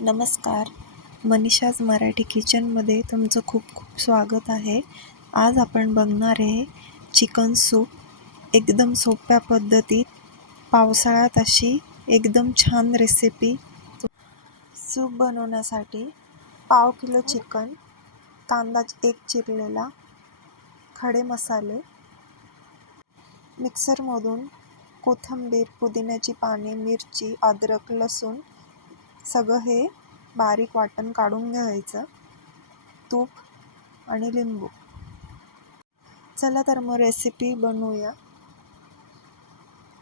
नमस्कार. मनीषाज मराठी किचनमध्ये तुमचं खूप खूप स्वागत आहे. आज आपण बघणार आहे चिकन सूप एकदम सोप्या पद्धतीत. पावसाळ्यात अशी एकदम छान रेसिपी. सूप बनवण्यासाठी 1/2 किलो चिकन, कांदा 1 चिरलेला, खडे मसाले, मिक्सरमधून कोथिंबीर, पुदिन्याची पाने, मिरची, अद्रक, लसूण सगळं हे बारीक वाटण काढून घ्यायचं. तूप आणि लिंबू. चला तर मग रेसिपी बनवूया.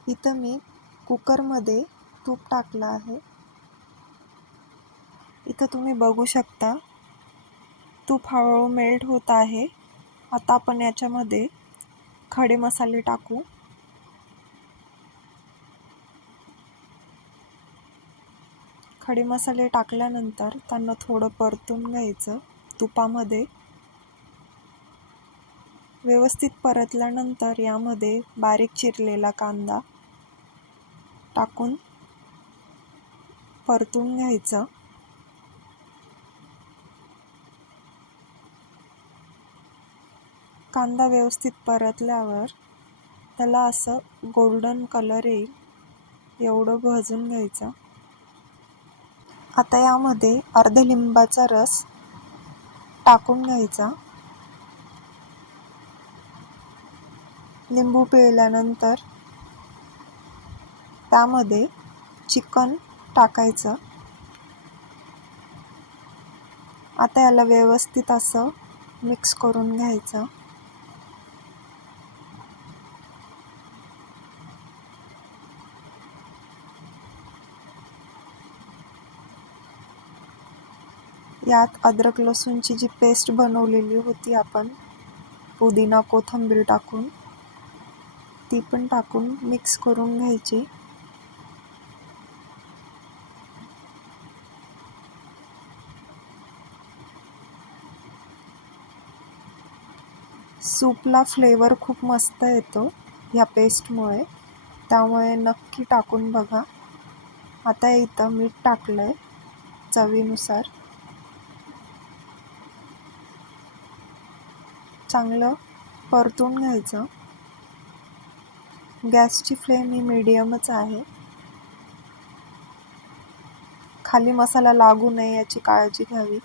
इथं मी कुकरमध्ये तूप टाकलं आहे. इथं तुम्ही बघू शकता तूप हळूहळू मेल्ट होत आहे. आता आपण याच्यामध्ये खडे मसाले टाकू. खडे मसाले टाकल्यानंतर त्यांना थोडं परतून घ्यायचं तुपामध्ये. व्यवस्थित परतल्यानंतर यामध्ये बारीक चिरलेला कांदा टाकून परतून घ्यायचं. कांदा व्यवस्थित परतल्यावर त्याला असं गोल्डन कलर येईल एवढं भाजून घ्यायचं. आता यामध्ये अर्धे लिंबाचा रस टाकून घ्यायचा. लिंबू पिळल्यानंतर त्यामध्ये चिकन टाकायचं. आता याला व्यवस्थित असं मिक्स करून घ्यायचं. यात अद्रक लसूणची जी पेस्ट बनवलेली होती आपण पुदिना कोथिंबीर टाकून, ती पण टाकून मिक्स करून घ्यायची. सूपला फ्लेवर खूप मस्त येतो ह्या पेस्टमुळे, त्यामुळे नक्की टाकून बघा. आता इथं मीठ टाकलंय चवीनुसार. चांगलं परतून घ्यायचं. गॅसची फ्लेम ही मीडियमच आहे. खाली मसाला लागू नये याची काळजी घ्यावी.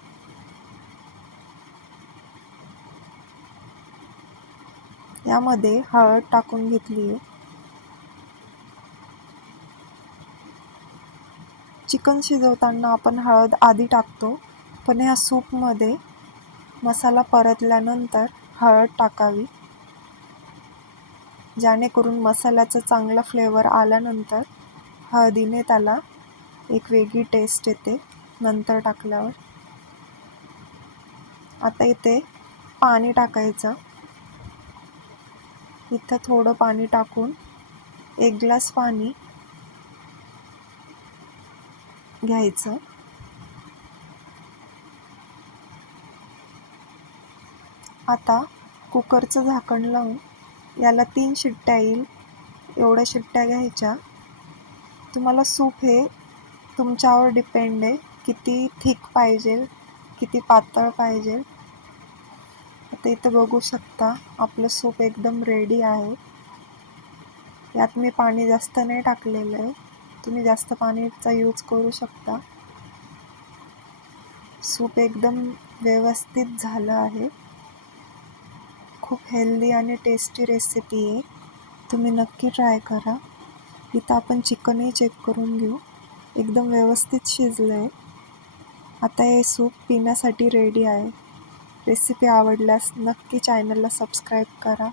यामध्ये हळद टाकून घेतली आहे. चिकन शिजवताना आपण हळद आधी टाकतो, पण ह्या सूपमध्ये मसाला परतल्यानंतर हळद टाकावी, जेणेकरून मसाल्याचा चांगला फ्लेवर आल्यानंतर हळदीने त्याला एक वेगळी टेस्ट येते नंतर टाकल्यावर. आता इथे पाणी टाकायचं. इथं थोडं पाणी टाकून 1 ग्लास पाणी घ्यायचं. आता कुकरचं झाकण लावून याला 3 शिट्ट्या येईल एवढ्या शिट्ट्या घ्यायच्या. तुम्हाला सूप हे तुमच्यावर डिपेंड आहे, किती थिक पाहिजे, किती पातळ पाहिजे. आता इथं बघू शकता आपलं सूप एकदम रेडी आहे. यात मी पाणी जास्त नाही टाकलेलं आहे, तुम्ही जास्त पाणीचा यूज करू शकता. सूप एकदम व्यवस्थित झालं आहे. खूप हेल्दी आणि टेस्टी रेसिपी आहे, तुम्ही नक्की ट्राय करा. इथं आपण चिकनही चेक करून घेऊ, एकदम व्यवस्थित शिजलं आहे. आता हे सूप पिण्यासाठी रेडी आहे. रेसिपी आवडल्यास नक्की चॅनलला सबस्क्राईब करा.